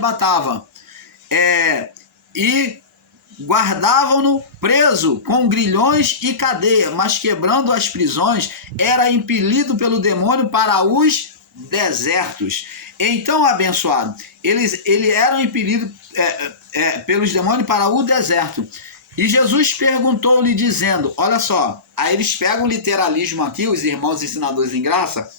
arrebatava. E guardavam-no preso com grilhões e cadeia, mas quebrando as prisões, era impelido pelo demônio para os desertos. Então, abençoado, eles eram impelidos pelos demônios para o deserto. E Jesus perguntou-lhe dizendo, olha só, aí eles pegam o literalismo aqui, os irmãos ensinadores em graça,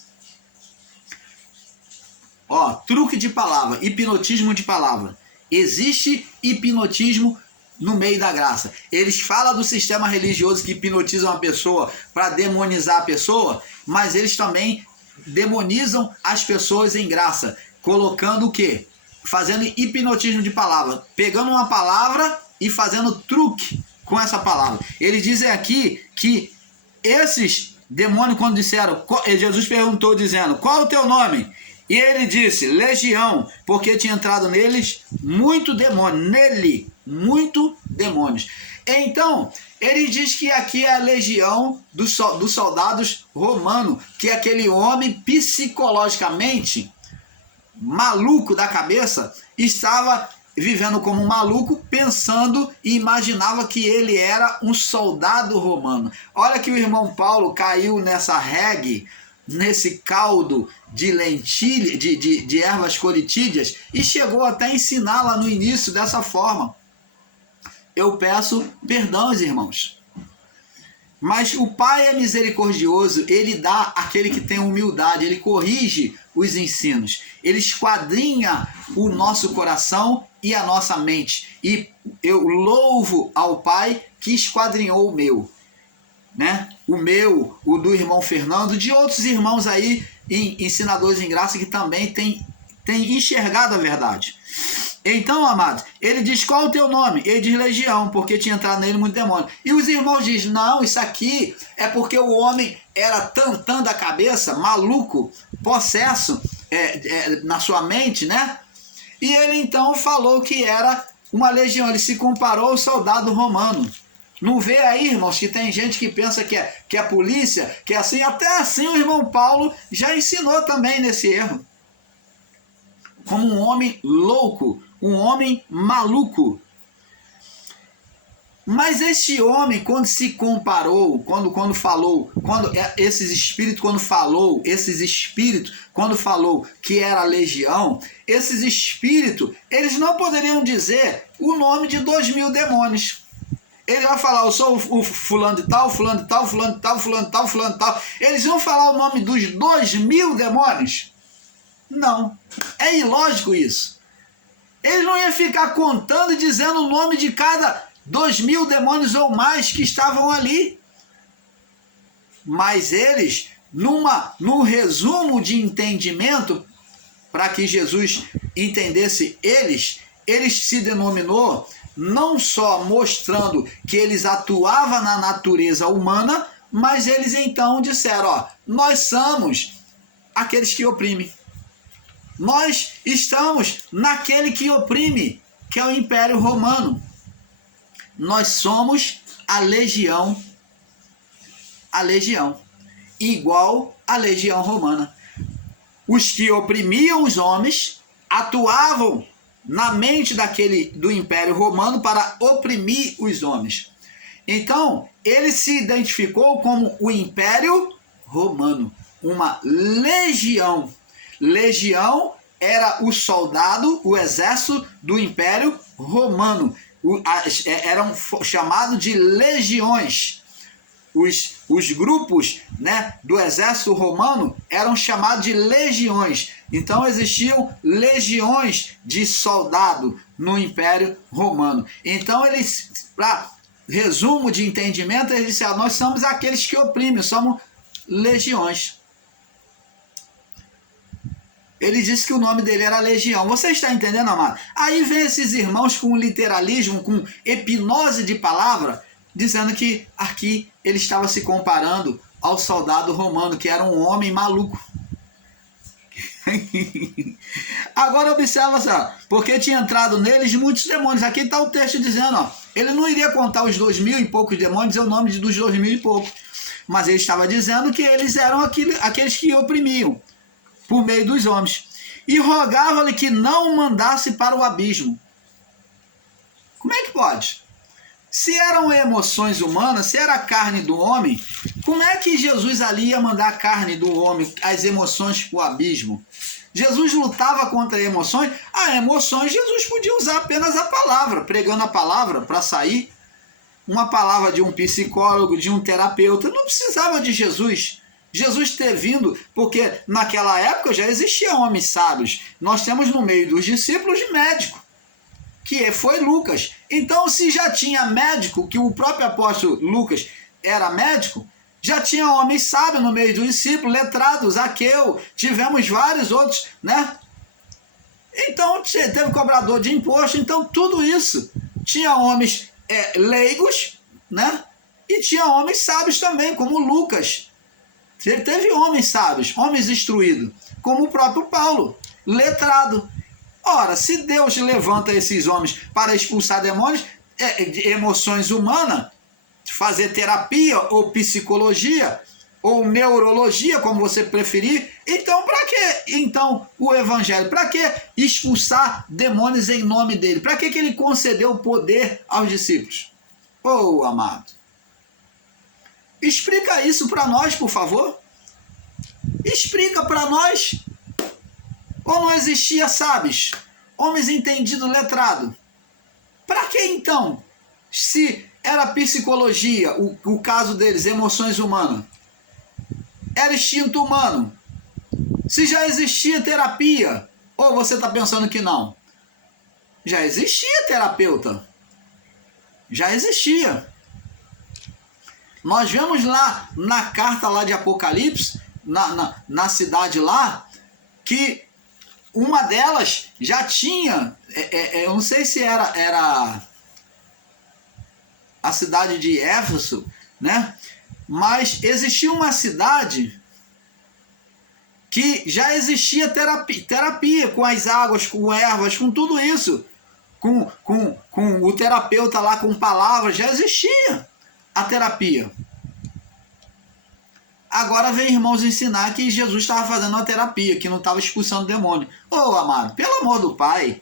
ó, truque de palavra, hipnotismo de palavra. Existe hipnotismo no meio da graça. Eles falam do sistema religioso que hipnotiza uma pessoa para demonizar a pessoa, mas eles também demonizam as pessoas em graça, colocando o quê? Fazendo hipnotismo de palavra, pegando uma palavra e fazendo truque com essa palavra. Eles dizem aqui que esses demônios, quando disseram, Jesus perguntou dizendo, qual é o teu nome? E ele disse, Legião, porque tinha entrado neles muito demônio, nele, muito demônios. Então, ele diz que aqui é a legião dos soldados romanos, que é aquele homem psicologicamente maluco da cabeça, estava vivendo como um maluco, pensando e imaginava que ele era um soldado romano. Olha que o irmão Paulo caiu nessa regue, nesse caldo de lentilha, de ervas coritídeas, e chegou até a ensinar lá no início dessa forma. Eu peço perdão, irmãos. Mas o Pai é misericordioso, ele dá àquele que tem humildade, ele corrige os ensinos, ele esquadrinha o nosso coração e a nossa mente. E eu louvo ao Pai que esquadrinhou o meu, né? O meu, o do irmão Fernando, de outros irmãos aí, ensinadores em graça, que também tem enxergado a verdade. Então, amados, ele diz, qual é o teu nome? Ele diz Legião, porque tinha entrado nele muito demônio. E os irmãos dizem, não, isso aqui é porque o homem era tantando a cabeça, maluco, possesso na sua mente, né? E ele então falou que era uma legião, ele se comparou ao soldado romano. Não vê aí, irmãos, que tem gente que pensa que é polícia, que é assim, até assim o irmão Paulo já ensinou também nesse erro. Como um homem louco, um homem maluco. Mas este homem, quando se comparou, quando falou, esses espíritos quando falou que era legião, esses espíritos, eles não poderiam dizer o nome de 2000 demônios. Ele vai falar, eu sou o fulano de tal, fulano de tal, fulano de tal, fulano de tal, fulano de tal. Eles vão falar o nome dos 2000 demônios? Não. É ilógico isso. Eles não iam ficar contando e dizendo o nome de cada 2000 demônios ou mais que estavam ali. Mas eles, num resumo de entendimento, para que Jesus entendesse eles se denominou não só mostrando que eles atuavam na natureza humana, mas eles então disseram, ó, nós somos aqueles que oprimem. Nós estamos naquele que oprime, que é o Império Romano. Nós somos a legião, igual à legião romana. Os que oprimiam os homens atuavam na mente do Império Romano para oprimir os homens. Então, ele se identificou como o Império Romano, uma legião. Legião era o soldado, o exército do Império Romano. Eram chamados de legiões. Os grupos, né, do exército romano eram chamados de legiões. Então existiam legiões de soldado no Império Romano. Então eles, para resumo de entendimento, eles disseram, nós somos aqueles que oprimem, somos legiões. Ele disse que o nome dele era Legião. Você está entendendo, amado? Aí vem esses irmãos com literalismo, com hipnose de palavra, dizendo que aqui ele estava se comparando ao soldado romano, que era um homem maluco. Agora observa só, porque tinha entrado neles muitos demônios. Aqui está o texto dizendo, ó, ele não iria contar os 2000 e poucos demônios, é o nome dos 2000 e poucos. Mas ele estava dizendo que eles eram aqueles que oprimiam por meio dos homens. e rogava-lhe que não o mandasse para o abismo. Como é que pode? Se eram emoções humanas, se era a carne do homem, como é que Jesus ali ia mandar a carne do homem, as emoções para o abismo? Jesus lutava contra emoções. Emoções, Jesus podia usar apenas a palavra, pregando a palavra para sair. Uma palavra de um psicólogo, de um terapeuta, não precisava de Jesus. Jesus ter vindo, porque naquela época já existiam homens sábios. Nós temos no meio dos discípulos médico, que foi Lucas. Então, se já tinha médico, que o próprio apóstolo Lucas era médico, já tinha homens sábios no meio dos discípulos, letrados, Zaqueu, tivemos vários outros, né? Então, teve cobrador de imposto, então tudo isso. Tinha homens leigos, né? E tinha homens sábios também, como Lucas. Teve homens sábios, homens instruídos, como o próprio Paulo, letrado. Ora, se Deus levanta esses homens para expulsar demônios, emoções humanas, fazer terapia ou psicologia ou neurologia, como você preferir, então para que então o evangelho? Para que expulsar demônios em nome dele? Para que ele concedeu poder aos discípulos? Oh, amado, explica isso para nós, por favor. Explica para nós. Ou não existia sábios, homens entendidos, letrados? Para que então? Se era psicologia, o caso deles, emoções humanas, era instinto humano. Se já existia terapia, ou você está pensando que não? Já existia terapeuta. Já existia. Nós vemos lá na carta lá de Apocalipse, na cidade lá, que uma delas já tinha, eu não sei se era a cidade de Éfeso, né? Mas existia uma cidade que já existia terapia com as águas, com ervas, com tudo isso, com o terapeuta lá, com palavras, já existia a terapia. Agora vem irmãos ensinar que Jesus estava fazendo uma terapia, que não estava expulsando demônio. Ô, amado, pelo amor do Pai,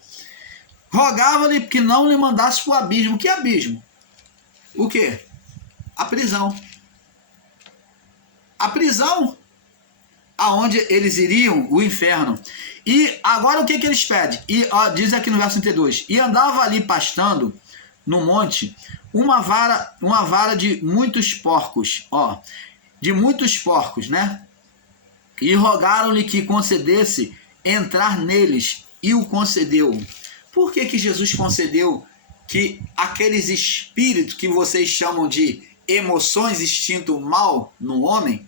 rogava-lhe que não lhe mandasse para o abismo. Que abismo? O quê? A prisão. A prisão aonde eles iriam, o inferno. E agora o que eles pedem? E diz aqui no verso 32, e andava ali pastando no monte uma vara de muitos porcos, de muitos porcos, né? E rogaram-lhe que concedesse entrar neles, e o concedeu. Por que Jesus concedeu que aqueles espíritos que vocês chamam de emoções, instinto mal no homem,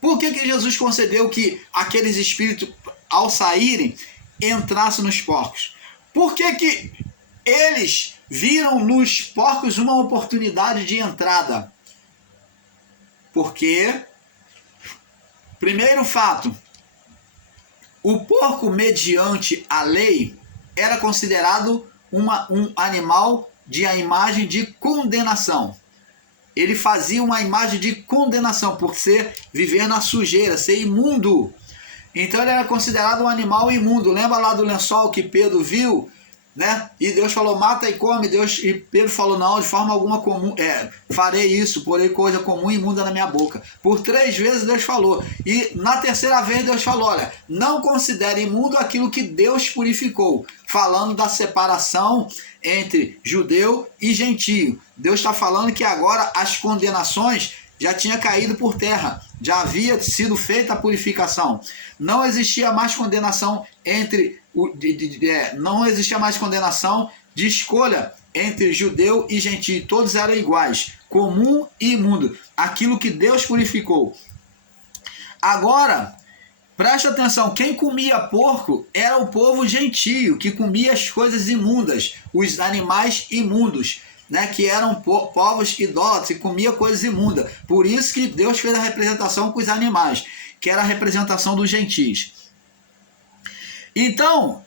por que Jesus concedeu que aqueles espíritos, ao saírem, entrassem nos porcos? Por que eles viram nos porcos uma oportunidade de entrada? Porque, primeiro fato, o porco, mediante a lei, era considerado um animal de a imagem de condenação. Ele fazia uma imagem de condenação por viver na sujeira, ser imundo. Então ele era considerado um animal imundo. Lembra lá do lençol que Pedro viu, né? E Deus falou, mata e come. E Pedro falou, não, de forma alguma comum, farei isso, porém coisa comum e imunda na minha boca. Por 3 vezes Deus falou. E na terceira vez Deus falou, olha, não considere imundo aquilo que Deus purificou. Falando da separação entre judeu e gentio. Deus está falando que agora as condenações já tinha caído por terra, já havia sido feita a purificação. Não existia mais condenação não existia mais condenação de escolha entre judeu e gentio. Todos eram iguais, comum e imundo. Aquilo que Deus purificou. Agora, preste atenção, quem comia porco era o povo gentio, que comia as coisas imundas, os animais imundos, né, que eram povos idólatras, que comia coisas imundas. Por isso que Deus fez a representação com os animais, que era a representação dos gentios. Então,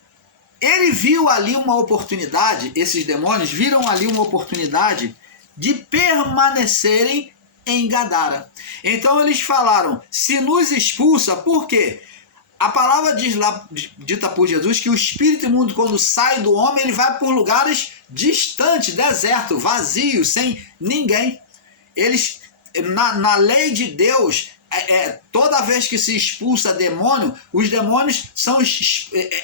ele viu ali uma oportunidade, esses demônios viram ali uma oportunidade de permanecerem em Gadara. Então eles falaram, se nos expulsa, por quê? A palavra diz lá, dita por Jesus, que o espírito imundo, quando sai do homem, ele vai por lugares distantes, deserto, vazio, sem ninguém. Eles, na lei de Deus, toda vez que se expulsa demônio, os demônios são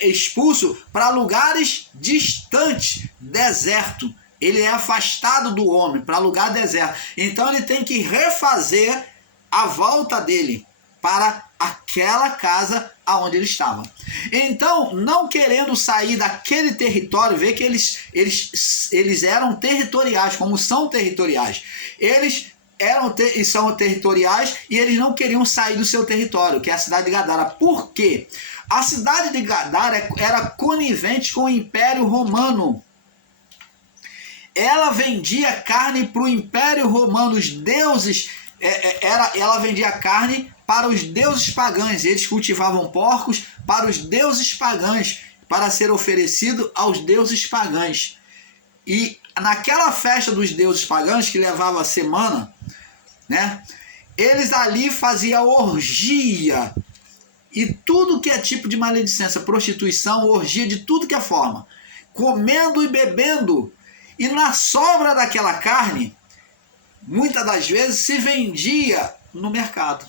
expulsos para lugares distantes, deserto. Ele é afastado do homem, para lugar deserto. Então ele tem que refazer a volta dele para aquela casa aonde ele estava. Então, não querendo sair daquele território, vê que eles eram territoriais, como são territoriais. Eles são territoriais e eles não queriam sair do seu território, que é a cidade de Gadara. Por quê? A cidade de Gadara era conivente com o Império Romano. Ela vendia carne para o Império Romano. Os deuses, ela vendia carne para os deuses pagãos. Eles cultivavam porcos para os deuses pagãos, para ser oferecido aos deuses pagãos. E naquela festa dos deuses pagãos, que levava a semana, né, eles ali faziam orgia. E tudo que é tipo de maledicência, prostituição, orgia de tudo que é forma. Comendo e bebendo. E na sobra daquela carne, muitas das vezes se vendia no mercado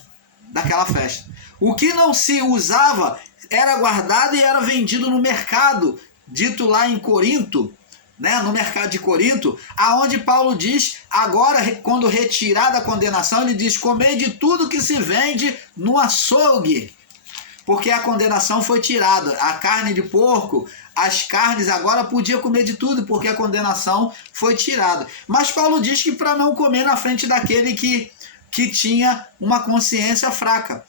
daquela festa. O que não se usava era guardado e era vendido no mercado, dito lá em Corinto, né, no mercado de Corinto, aonde Paulo diz, agora quando retirada a condenação, ele diz, comei de tudo que se vende no açougue, porque a condenação foi tirada. A carne de porco, as carnes agora podia comer de tudo, porque a condenação foi tirada. Mas Paulo diz que para não comer na frente daquele que tinha uma consciência fraca.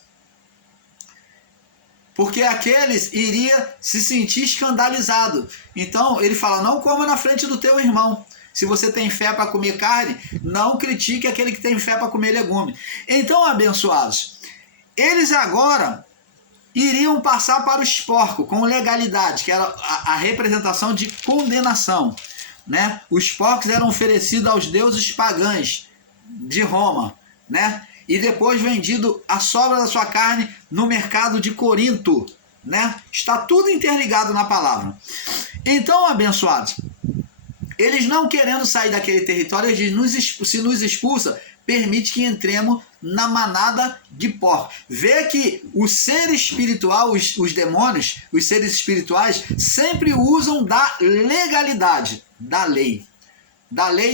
Porque aqueles iria se sentir escandalizado. Então ele fala, não coma na frente do teu irmão. Se você tem fé para comer carne, não critique aquele que tem fé para comer legume. Então, abençoados, eles agora iriam passar para os porcos com legalidade, que era a representação de condenação, né? Os porcos eram oferecidos aos deuses pagãos de Roma, né? E depois vendido a sobra da sua carne no mercado de Corinto, né? Está tudo interligado na palavra. Então, abençoados, eles não querendo sair daquele território, eles se nos expulsa, permite que entremos na manada de porcos. Vê que o ser espiritual, os demônios, os seres espirituais, sempre usam da legalidade, da lei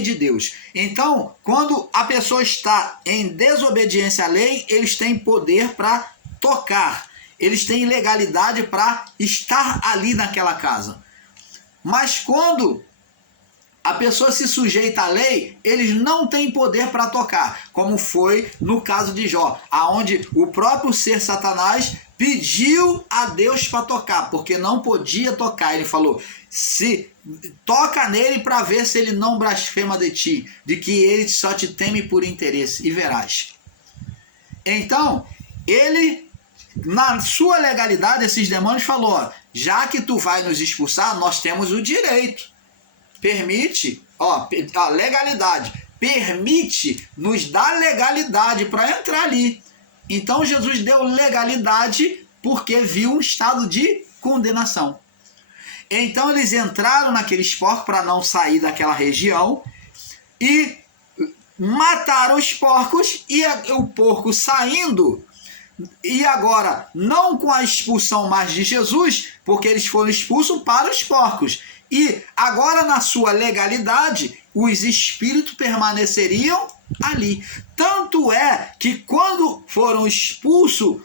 de Deus. Então, quando a pessoa está em desobediência à lei, eles têm poder para tocar, eles têm legalidade para estar ali naquela casa. Mas quando a pessoa se sujeita à lei, eles não têm poder para tocar, como foi no caso de Jó, aonde o próprio ser Satanás pediu a Deus para tocar, porque não podia tocar. Ele falou, se toca nele para ver se ele não blasfema de ti, de que ele só te teme por interesse, e verás. Então, ele, na sua legalidade, esses demônios falou, ó, já que tu vai nos expulsar, nós temos o direito. Permite, a legalidade, permite, nos dá legalidade para entrar ali. Então Jesus deu legalidade porque viu um estado de condenação. Então eles entraram naqueles porcos para não sair daquela região e mataram os porcos, e o porco saindo, e agora não com a expulsão mais de Jesus, porque eles foram expulsos para os porcos. E agora, na sua legalidade, os espíritos permaneceriam ali. Tanto é que quando foram expulsos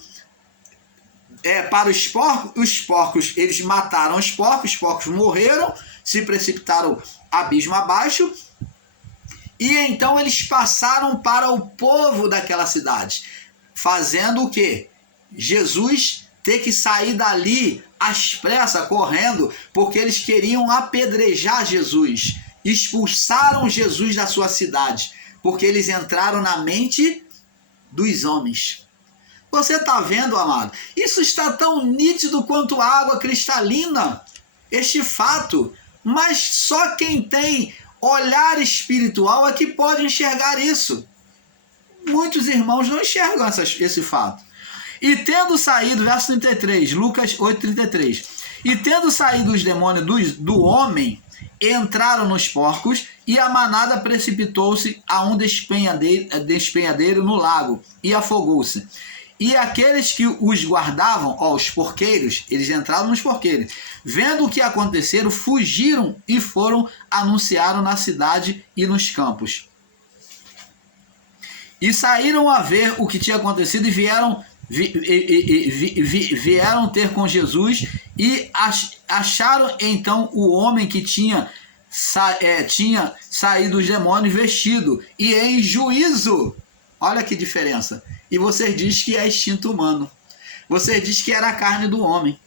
para os porcos, eles mataram os porcos morreram, se precipitaram abismo abaixo, e então eles passaram para o povo daquela cidade, fazendo o quê? Jesus ter que sair dali às pressas, correndo, porque eles queriam apedrejar Jesus. Expulsaram Jesus da sua cidade, porque eles entraram na mente dos homens. Você está vendo, amado? Isso está tão nítido quanto água cristalina, este fato. Mas só quem tem olhar espiritual é que pode enxergar isso. Muitos irmãos não enxergam esse fato. E tendo saído, verso 33, Lucas 8,33. E tendo saído os demônios do homem, entraram nos porcos, e a manada precipitou-se a um despenhadeiro no lago, e afogou-se. E aqueles que os guardavam, os porqueiros, eles entraram nos porqueiros, vendo o que aconteceram, fugiram e foram, anunciaram na cidade e nos campos. E saíram a ver o que tinha acontecido e vieram ter com Jesus e acharam então o homem que tinha saído dos demônios vestido e em juízo. Olha que diferença. E você diz que é instinto humano. Você diz que era a carne do homem.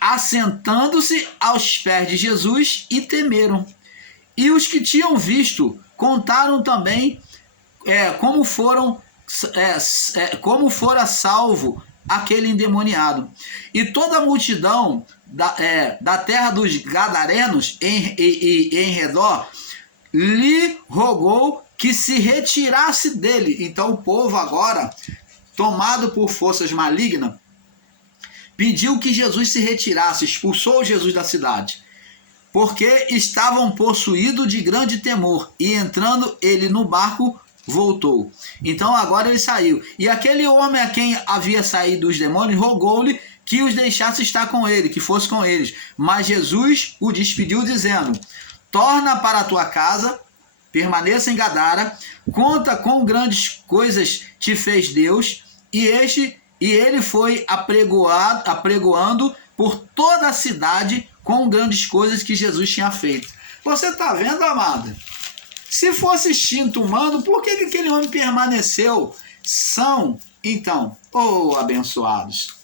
Assentando-se aos pés de Jesus e temeram. E os que tinham visto contaram também como fora salvo aquele endemoniado. E toda a multidão da terra dos Gadarenos em redor lhe rogou que se retirasse dele. Então o povo agora, tomado por forças malignas, pediu que Jesus se retirasse, expulsou Jesus da cidade, porque estavam possuídos de grande temor, e entrando ele no barco, voltou. Então agora ele saiu. E aquele homem a quem havia saído os demônios rogou-lhe que os deixasse estar com ele, que fosse com eles. Mas Jesus o despediu, dizendo: torna para a tua casa, permaneça em Gadara, conta quão grandes coisas te fez Deus. E ele foi apregoando por toda a cidade com grandes coisas que Jesus tinha feito. Você está vendo, amado? Se fosse instinto humano, por que aquele homem permaneceu são? Então, abençoados.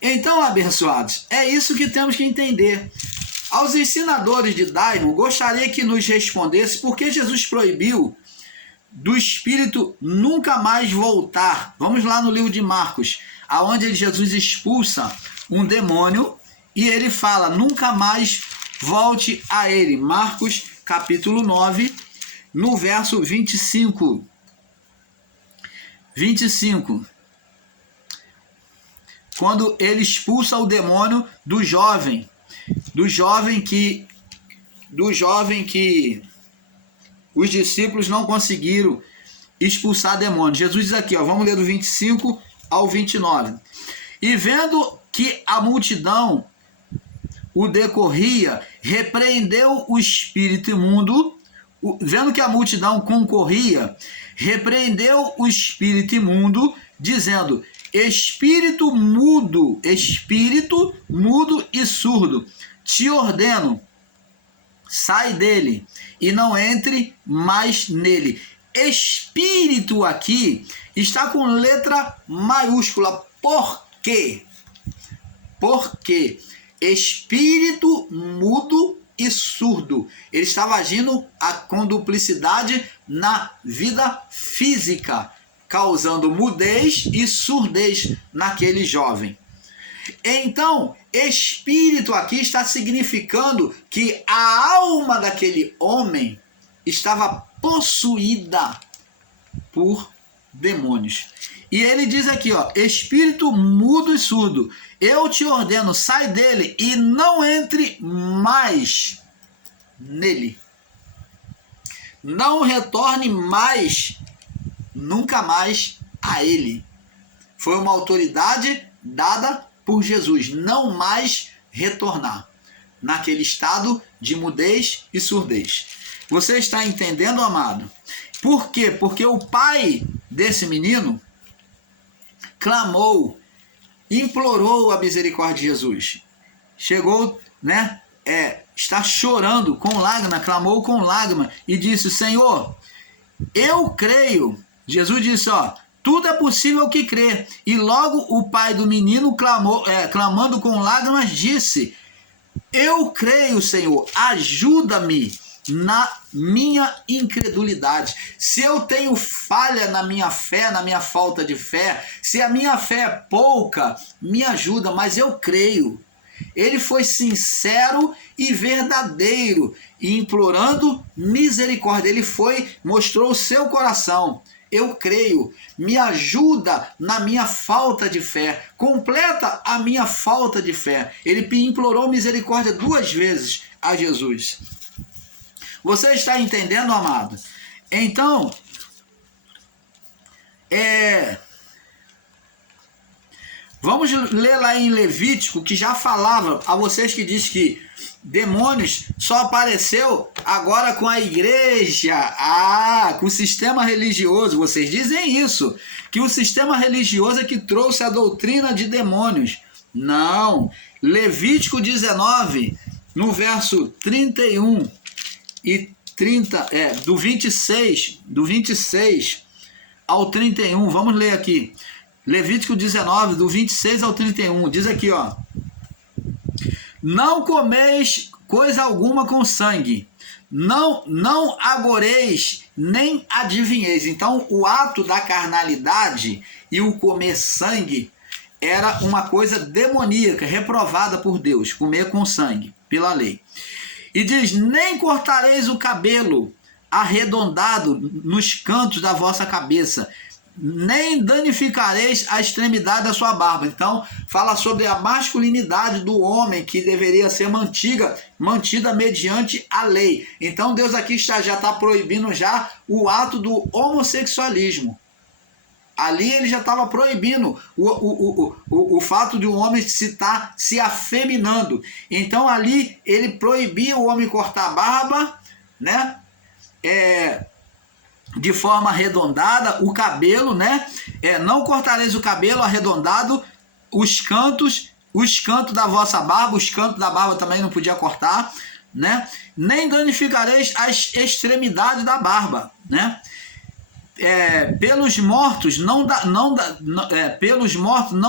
Então, abençoados, é isso que temos que entender. Aos ensinadores de Daimon, gostaria que nos respondesse por que Jesus proibiu do espírito nunca mais voltar. Vamos lá no livro de Marcos, aonde Jesus expulsa um demônio e ele fala: nunca mais volte a ele. Marcos capítulo 9, no verso 25. 25. Quando ele expulsa o demônio do jovem que os discípulos não conseguiram expulsar demônios. Jesus diz aqui, vamos ler do 25 ao 29. E vendo que a multidão o decorria, repreendeu o espírito imundo. Vendo que a multidão concorria, repreendeu o espírito imundo, dizendo: espírito mudo e surdo, te ordeno, sai dele e não entre mais nele. Espírito aqui está com letra maiúscula. Por quê? Porque espírito mudo e surdo. Ele estava agindo com duplicidade na vida física, causando mudez e surdez naquele jovem. Então, espírito aqui está significando que a alma daquele homem estava possuída por demônios. E ele diz aqui, espírito mudo e surdo, eu te ordeno, sai dele e não entre mais nele. Não retorne mais, nunca mais a ele. Foi uma autoridade dada por Jesus, não mais retornar naquele estado de mudez e surdez. Você está entendendo, amado? Por quê? Porque o pai desse menino clamou, implorou a misericórdia de Jesus. Chegou, está chorando com lágrima, clamou com lágrima e disse: Senhor, eu creio. Jesus disse, tudo é possível que crê. E logo o pai do menino clamando com lágrimas, disse: eu creio, Senhor, ajuda-me na minha incredulidade. Se eu tenho falha na minha fé, na minha falta de fé, se a minha fé é pouca, me ajuda, mas eu creio. Ele foi sincero e verdadeiro, e implorando misericórdia. Ele mostrou o seu coração. eu creio. Me ajuda na minha falta de fé. Completa a minha falta de fé. Ele implorou misericórdia 2 vezes a Jesus. Você está entendendo, amado? Então, vamos ler lá em Levítico, que já falava a vocês que diz que demônios só apareceu agora com a igreja, com o sistema religioso. Vocês dizem isso, que o sistema religioso é que trouxe a doutrina de demônios. Não. Levítico 19, no verso 31 e 30, do 26 ao 31, vamos ler aqui. Levítico 19, do 26 ao 31, diz aqui, ó: não comeis coisa alguma com sangue, não agoreis, nem adivinheis. Então, o ato da carnalidade e o comer sangue era uma coisa demoníaca, reprovada por Deus, comer com sangue, pela lei. E diz: nem cortareis o cabelo arredondado nos cantos da vossa cabeça, nem danificareis a extremidade da sua barba. Então, fala sobre a masculinidade do homem, que deveria ser mantida mediante a lei. Então, Deus aqui já está proibindo já o ato do homossexualismo. Ali ele já estava proibindo o fato de um homem se afeminando. Então, ali ele proibia o homem cortar a barba, né? De forma arredondada, o cabelo, né? Não cortareis o cabelo arredondado, os cantos da vossa barba, os cantos da barba também não podia cortar, né? Nem danificareis as extremidades da barba, né? Pelos mortos não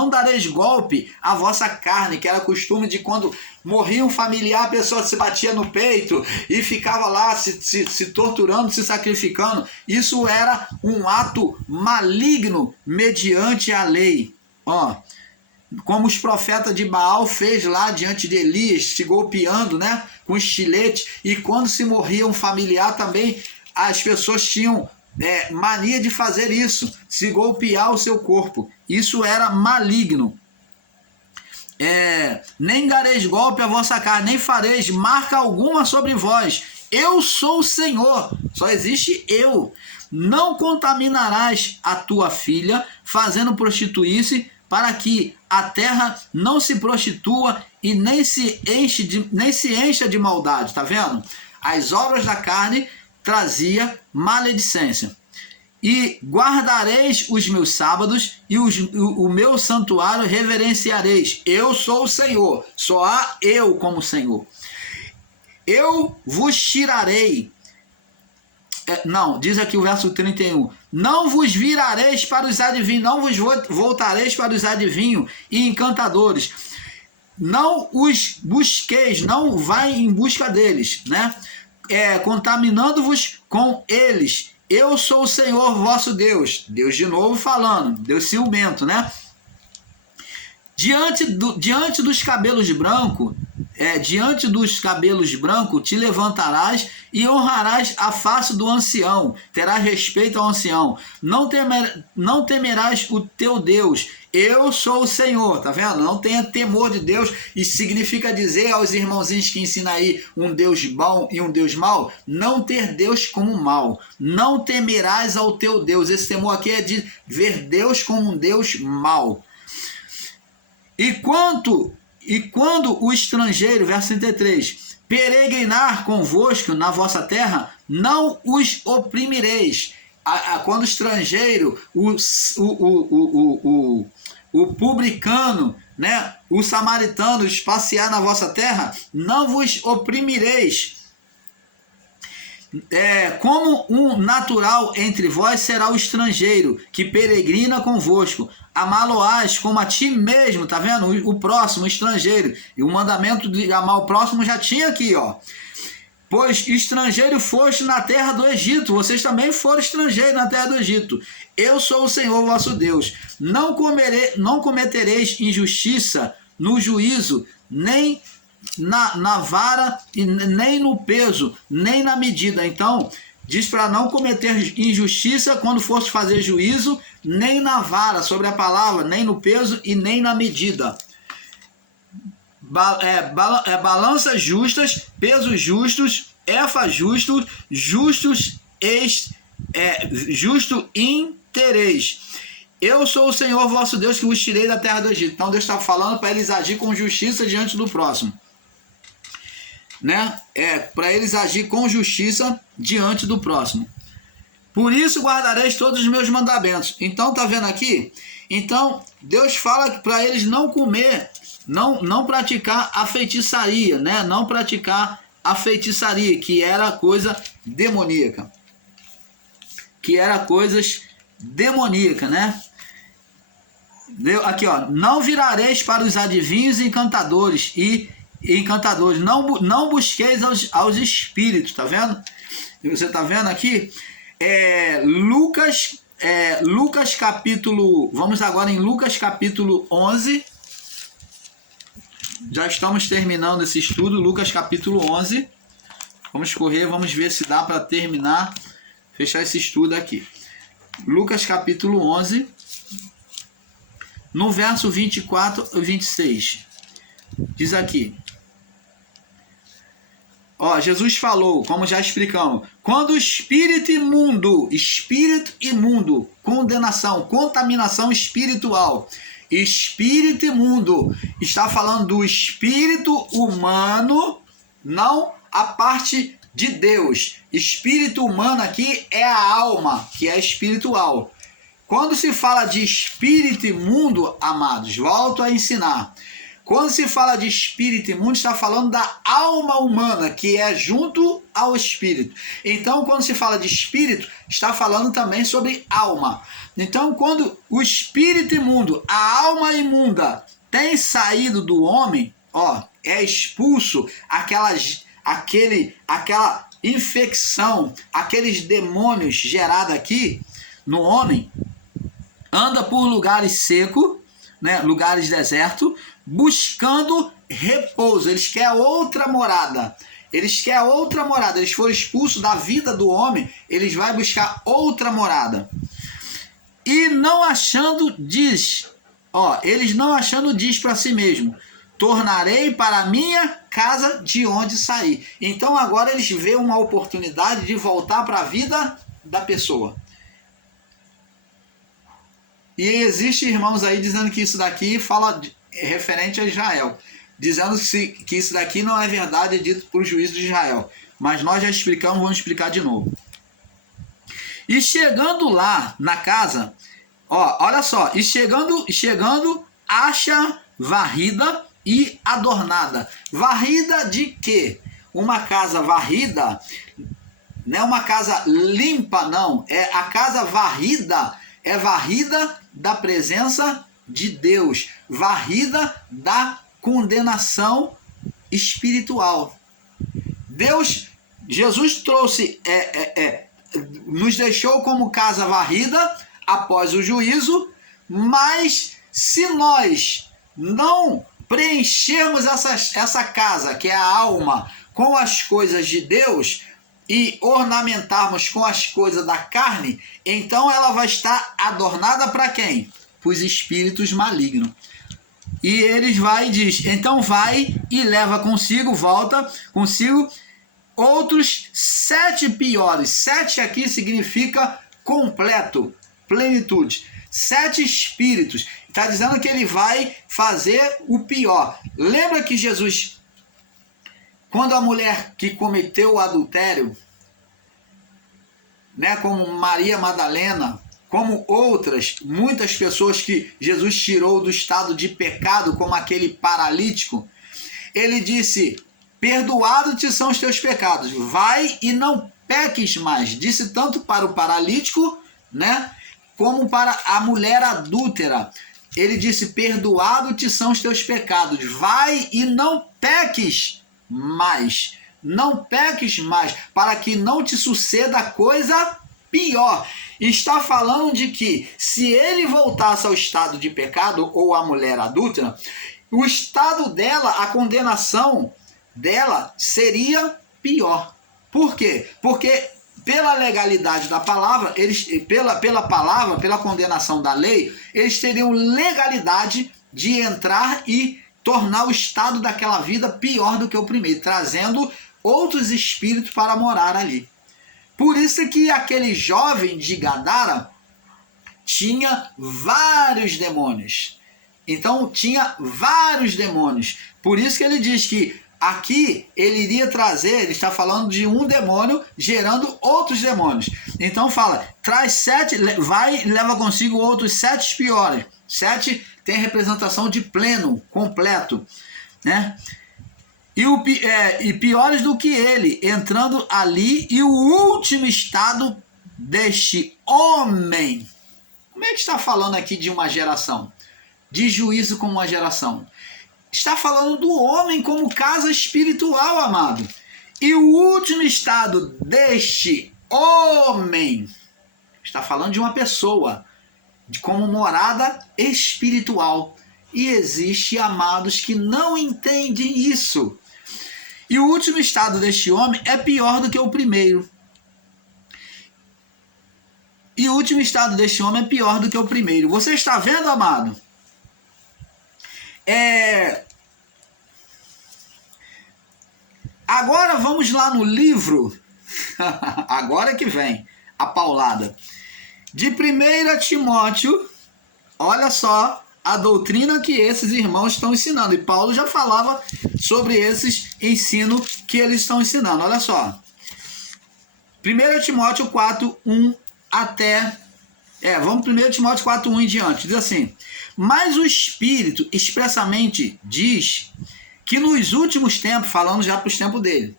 dareis golpe à vossa carne, que era costume de quando morria um familiar, a pessoa se batia no peito e ficava lá se torturando, se sacrificando. Isso era um ato maligno mediante a lei. Como os profetas de Baal fez lá diante de Elias, se golpeando, né, com estilete. E quando se morria um familiar também, as pessoas tinham mania de fazer isso, se golpear o seu corpo. Isso era maligno. Nem dareis golpe à vossa carne, nem fareis marca alguma sobre vós. Eu sou o Senhor, só existe eu. Não contaminarás a tua filha, fazendo prostituir-se, para que a terra não se prostitua e nem se encha de maldade. Tá vendo? As obras da carne trazia maledicência. E guardareis os meus sábados e o meu santuário reverenciareis. Eu sou o Senhor, só há eu como Senhor. Eu vos tirarei. Diz aqui o verso 31. Não vos virareis para os adivinhos, não vos voltareis para os adivinhos e encantadores. Não os busqueis, não vai em busca deles, né? Contaminando-vos com eles. Eu sou o Senhor vosso Deus. Deus de novo falando, Deus ciumento, né? Diante dos cabelos brancos, te levantarás e honrarás a face do ancião, terás respeito ao ancião, não temerás o teu Deus. Eu sou o Senhor, tá vendo? Não tenha temor de Deus. Isso significa dizer aos irmãozinhos que ensinam aí um Deus bom e um Deus mau, não ter Deus como mal. Não temerás ao teu Deus. Esse temor aqui é de ver Deus como um Deus mau. E quando o estrangeiro, verso 33, peregrinar convosco na vossa terra, não os oprimireis. Quando o estrangeiro, o publicano, né, o samaritano passear na vossa terra, não vos oprimireis. Como um natural entre vós será o estrangeiro que peregrina convosco. Amá-lo-ás como a ti mesmo, tá vendo? O próximo, o estrangeiro. E o mandamento de amar o próximo já tinha aqui, ó. Pois estrangeiro foste na terra do Egito, vocês também foram estrangeiros na terra do Egito. Eu sou o Senhor vosso Deus. Não cometereis injustiça no juízo, nem na vara, nem no peso, nem na medida. Então, Diz para não cometer injustiça quando fosse fazer juízo, nem na vara sobre a palavra, nem no peso e nem na medida. Balanças justas, pesos justos, efa justos, justo interesse. Eu sou o Senhor vosso Deus que vos tirei da terra do Egito. Então Deus está falando para eles agir com justiça diante do próximo. Né? Para eles agir com justiça diante do próximo. Por isso guardareis todos os meus mandamentos. Então, tá vendo aqui? Então, Deus fala para eles não comer, não praticar a feitiçaria, né? Não praticar a feitiçaria, que era coisa demoníaca. Que era coisas demoníacas, né? Aqui, ó. Não virareis para os adivinhos e encantadores não busqueis aos espíritos, tá vendo? Você tá vendo aqui? Lucas capítulo, vamos agora em Lucas capítulo 11, já estamos terminando esse estudo, Lucas capítulo 11, vamos correr, vamos ver se dá para terminar, fechar esse estudo aqui. Lucas capítulo 11, no verso 24 e 26, diz aqui, ó, Jesus falou, como já explicamos, quando o espírito imundo, condenação, contaminação espiritual, espírito imundo, está falando do espírito humano, não a parte de Deus. Espírito humano aqui é a alma, que é espiritual. Quando se fala de espírito imundo, amados, volto a ensinar. Quando se fala de espírito imundo, está falando da alma humana, que é junto ao espírito. Então, quando se fala de espírito, está falando também sobre alma. Então, quando o espírito imundo, a alma imunda, tem saído do homem, ó, é expulso aquela infecção, aqueles demônios gerados aqui no homem, anda por lugares secos, né, lugares desertos, buscando repouso. Eles querem outra morada. Eles foram expulsos da vida do homem, eles vão buscar outra morada. E não achando diz, ó, eles não achando diz para si mesmo, tornarei para a minha casa de onde saí. Então agora eles veem uma oportunidade de voltar para a vida da pessoa. E existe irmãos aí dizendo que isso daqui fala referente a Israel, dizendo que isso daqui não é verdade, é dito por juízo de Israel. Mas nós já explicamos, vamos explicar de novo. E chegando lá na casa, ó, olha só, e chegando, acha varrida e adornada. Varrida de quê? Uma casa varrida, não é uma casa limpa, não. A casa varrida é varrida da presença de Deus, varrida da condenação espiritual. Jesus trouxe, nos deixou como casa varrida após o juízo, mas se nós não preenchermos essa casa, que é a alma, com as coisas de Deus, e ornamentarmos com as coisas da carne, então ela vai estar adornada para quem? Para os espíritos malignos. E eles vai e diz, então vai e leva consigo, volta consigo, outros 7 piores. 7 aqui significa completo, plenitude. 7 espíritos. Está dizendo que ele vai fazer o pior. Lembra que Jesus, quando a mulher que cometeu o adultério, né, como Maria Madalena, como outras, muitas pessoas que Jesus tirou do estado de pecado, como aquele paralítico, ele disse, perdoado te são os teus pecados, vai e não peques mais. Disse tanto para o paralítico, né, como para a mulher adúltera. Ele disse, perdoado te são os teus pecados, vai e não peques mais. Não peques mais, para que não te suceda coisa pior. Está falando de que se ele voltasse ao estado de pecado, ou a mulher adúltera, o estado dela, a condenação dela seria pior. Por quê? Porque pela legalidade da palavra, eles, pela palavra, pela condenação da lei, eles teriam legalidade de entrar e tornar o estado daquela vida pior do que o primeiro, trazendo outros espíritos para morar ali. Por isso que aquele jovem de Gadara tinha vários demônios. Então tinha vários demônios. Por isso que ele diz que aqui ele iria trazer, ele está falando de um demônio gerando outros demônios. Então fala, traz 7, vai e leva consigo outros 7 piores. 7 tem representação de pleno, completo, né? E piores do que ele, entrando ali, e o último estado deste homem. Como é que está falando aqui de uma geração? De juízo como uma geração. Está falando do homem como casa espiritual, amado. E o último estado deste homem, está falando de uma pessoa, de como morada espiritual. E existe, amados, que não entendem isso. E o último estado deste homem é pior do que o primeiro. E o último estado deste homem é pior do que o primeiro. Você está vendo, amado? Agora vamos lá no livro. Agora que vem a paulada. De 1 Timóteo, olha só a doutrina que esses irmãos estão ensinando. E Paulo já falava sobre esses ensinos que eles estão ensinando. Olha só. 1 Timóteo 4, 1 até... vamos 1 Timóteo 4, 1 em diante. Diz assim: mas o Espírito expressamente diz que nos últimos tempos, falando já para os tempos dele,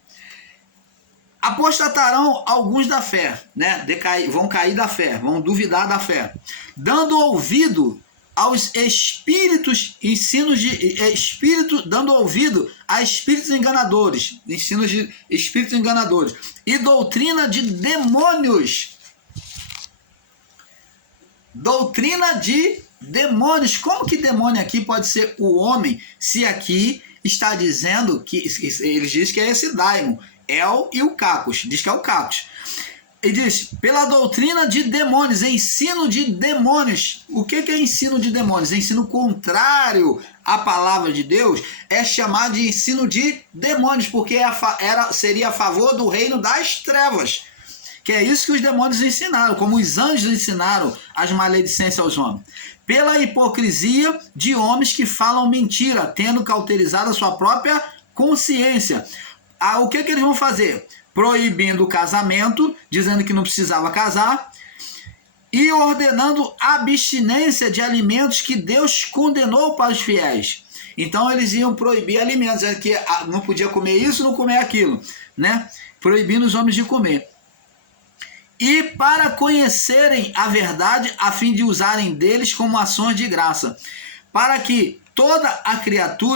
apostatarão alguns da fé, né? Vão cair da fé, vão duvidar da fé, dando ouvido aos espíritos, dando ouvido a espíritos enganadores, ensinos de espíritos enganadores e doutrina de demônios. Doutrina de demônios. Como que demônio aqui pode ser o homem, se aqui está dizendo que eles dizem que é esse daimon, El e o Cacos, diz que é o Cacos. E diz, pela doutrina de demônios, ensino de demônios. O que é ensino de demônios? Ensino contrário à palavra de Deus é chamado de ensino de demônios, porque seria a favor do reino das trevas. Que é isso que os demônios ensinaram, como os anjos ensinaram as maledicências aos homens. Pela hipocrisia de homens que falam mentira, tendo cauterizado a sua própria consciência. O que eles vão fazer? Proibindo o casamento, dizendo que não precisava casar, e ordenando abstinência de alimentos que Deus condenou para os fiéis. Então eles iam proibir alimentos, dizendo que não podia comer isso, não comer aquilo, né? Proibindo os homens de comer. E para conhecerem a verdade, a fim de usarem deles como ações de graça, para que toda a criatura